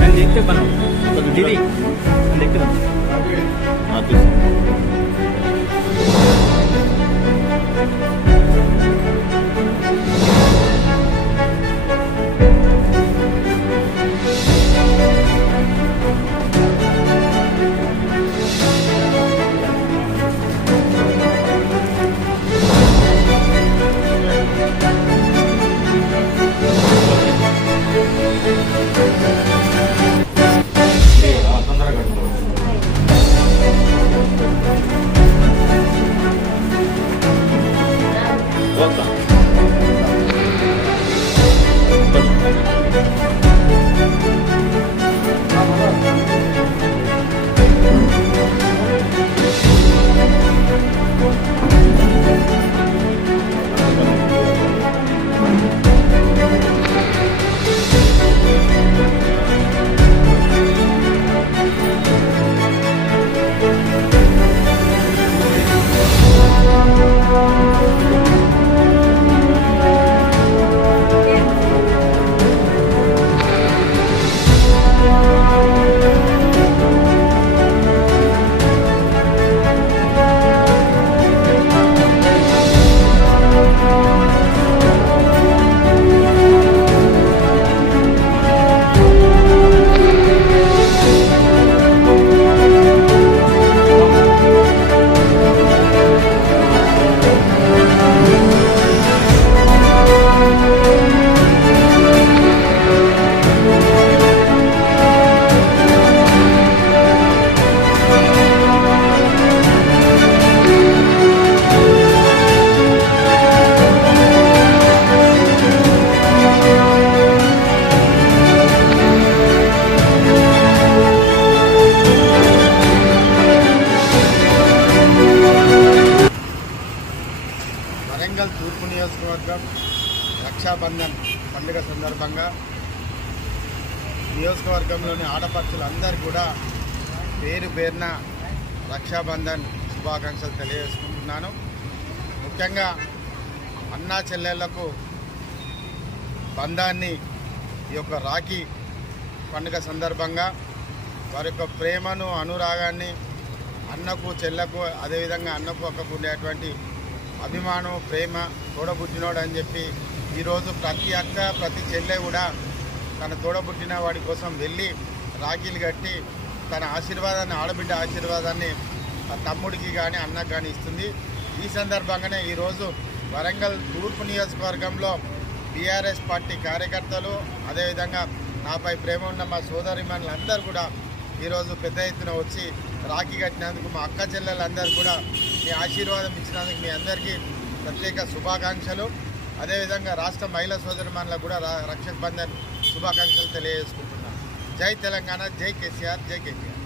मैं देखते बनाओ दीदी मैं देखते बनाओ వరంగల్ తూర్పు నియోజకవర్గం రక్షాబంధన్ పండుగ సందర్భంగా నియోజకవర్గంలోని ఆడపడుచులందరూ కూడా పేరు పేరున రక్షాబంధన్ శుభాకాంక్షలు తెలియజేసుకుంటున్నాను. ముఖ్యంగా అన్నా చెల్లెళ్లకు బంధాన్ని ఈ యొక్క రాఖీ పండుగ సందర్భంగా వారి యొక్క ప్రేమను అనురాగాన్ని అన్నకు చెల్లకు అదేవిధంగా అన్నకు అక్కకు ఉండేటువంటి అభిమానం ప్రేమ తోడబుట్టినోడు అని చెప్పి ఈరోజు ప్రతి అక్క ప్రతి చెల్లె కూడా తన తోడబుట్టిన వాడి కోసం వెళ్ళి రాఖీలు కట్టి తన ఆశీర్వాదాన్ని ఆడబిడ్డ ఆశీర్వాదాన్ని తమ్ముడికి కానీ అన్నకు కానీ ఇస్తుంది. ఈ సందర్భంగానే ఈరోజు వరంగల్ తూర్పు నియోజకవర్గంలో టీఆర్ఎస్ పార్టీ కార్యకర్తలు అదేవిధంగా నాపై ప్రేమ ఉన్న మా సోదరిమణులందరూ కూడా ఈరోజు పెద్ద ఎత్తున వచ్చి రాఖీ కట్టినందుకు మా అక్క చెల్లెలందరూ కూడా మీ ఆశీర్వాదం ఇచ్చినందుకు మీ అందరికీ ప్రత్యేక శుభాకాంక్షలు. అదేవిధంగా రాష్ట్ర మహిళా సోదరిమణులకు కూడా రక్షాబంధన్ శుభాకాంక్షలు తెలియజేసుకుంటున్నాను. జై తెలంగాణ, జై కేసీఆర్, జై కేటీఆర్.